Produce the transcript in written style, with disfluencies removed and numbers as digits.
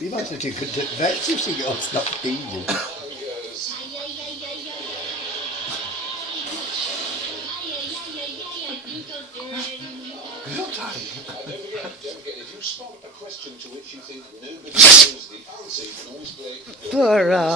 Imagine if you could vex if she got stuck eating. Poor